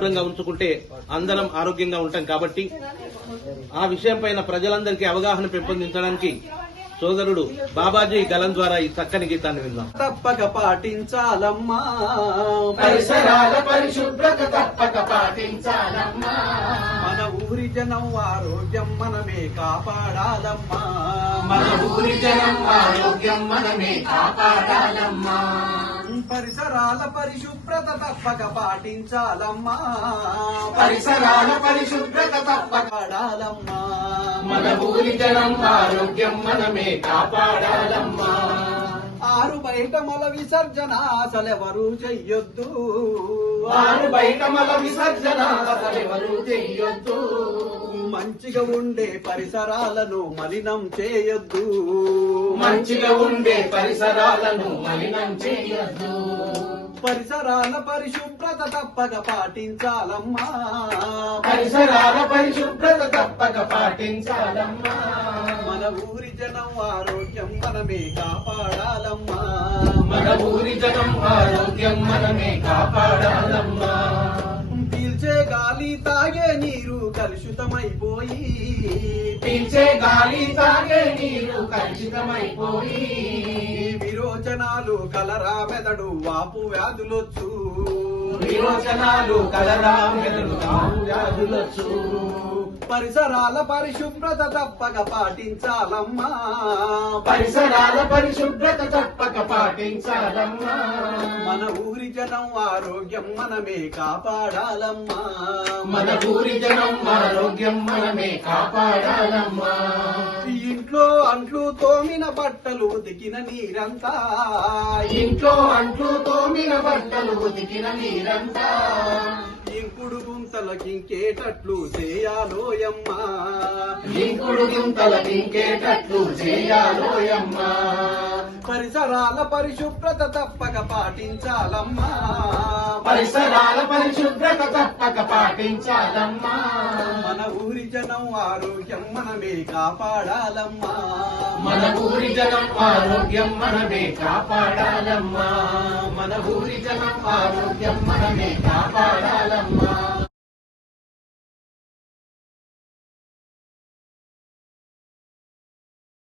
పరిశుభ్రంగా ఉంచుకుంటే అందరం ఆరోగ్యంగా ఉంటాం కాబట్టి ఆ విషయం పైన ప్రజలందరికీ అవగాహన పెంపొందించడానికి సోదరుడు బాబాజీ గలం ద్వారా ఈ చక్కని గీతాన్ని విందాం. తప్పక పాటించాలమ్మా. పరిసరాల పరిశుభ్రత తప్పక పాటించాలమ్మా. మన ఊరి జనం ఆరోగ్యం మనమే కాపాడాలమ్మా. మన ఊరి జనం ఆరోగ్యం మనమే కాపాడాలమ్మా. పరిసరాల పరిశుభ్రత తప్పక పాటించాలమ్మా. పరిసరాల పరిశుభ్రత తప్పక కాపాడాలమ్మా మన ఊరి జనం ఆరోగ్యం మనమే కాపాడాలమ్మా. ఆరు బయట మల విసర్జన అసలెవరు చెయ్యొద్దు. వారు బయట మల విసర్జన అసలెవరూ చెయ్యొద్దు. మంచిగా ఉండే పరిసరాలను మలినం చేయొద్దు. మంచిగా ఉండే పరిసరాలను మలినం చేయొద్దు. పరిసరాల పరిశుభ్రత తప్పక పాటించాలమ్మా. పరిసరాల పరిశుభ్రత తప్పక పాటించాలమ్మా. మన ఊరి జనం ఆరోగ్యం మనమే కాపాడాలమ్మా. మన ఊరి జనం ఆరోగ్యం మనమే కాపాడాలమ్మా. కలుషితమైపోయి పీల్చే గాలి తాగే నీరు కలుషితమైపోయి విరోచనాలు కలరా మెదడు వాపు వ్యాధులొచ్చు. విరోచనాలు కలరా మెదడు తాము వ్యాధులొచ్చు. పరిసరాల పరిశుభ్రత తప్పక పాటించాలమ్మా. పరిసరాల పరిశుభ్రత తప్పక పాటించాలమ్మా. మన ఊరి జనం ఆరోగ్యం మనమే కాపాడాలమ్మా. మన ఊరి జనం ఆరోగ్యం మనమే కాపాడాలమ్మా. ఇంట్లో అంట్లు తోమిన బట్టలు ఉతికిన నీరంతా. ఇంట్లో అంట్లు తోమిన బట్టలు ఉతికిన నీరంతా. ఇంకుడు గుంతలకింకేటట్లు చేయాలోయమ్మా. ఇంకుడు గింతలకింకేటట్లు చేయాలోయమ్మా. పరిసరాల పరిశుభ్రత తప్పక పాటించాలమ్మా. పరిసరాల పరిశుభ్రత తప్పక పాటించాలమ్మా. మన ఊరి జనం ఆరోగ్యం మనమే కాపాడాలమ్మా. మన ఊరి జనం ఆరోగ్యం మనమే కాపాడాలమ్మా. మన ఊరి జనం ఆరోగ్యం మనమే కాపాడాలమ్మా.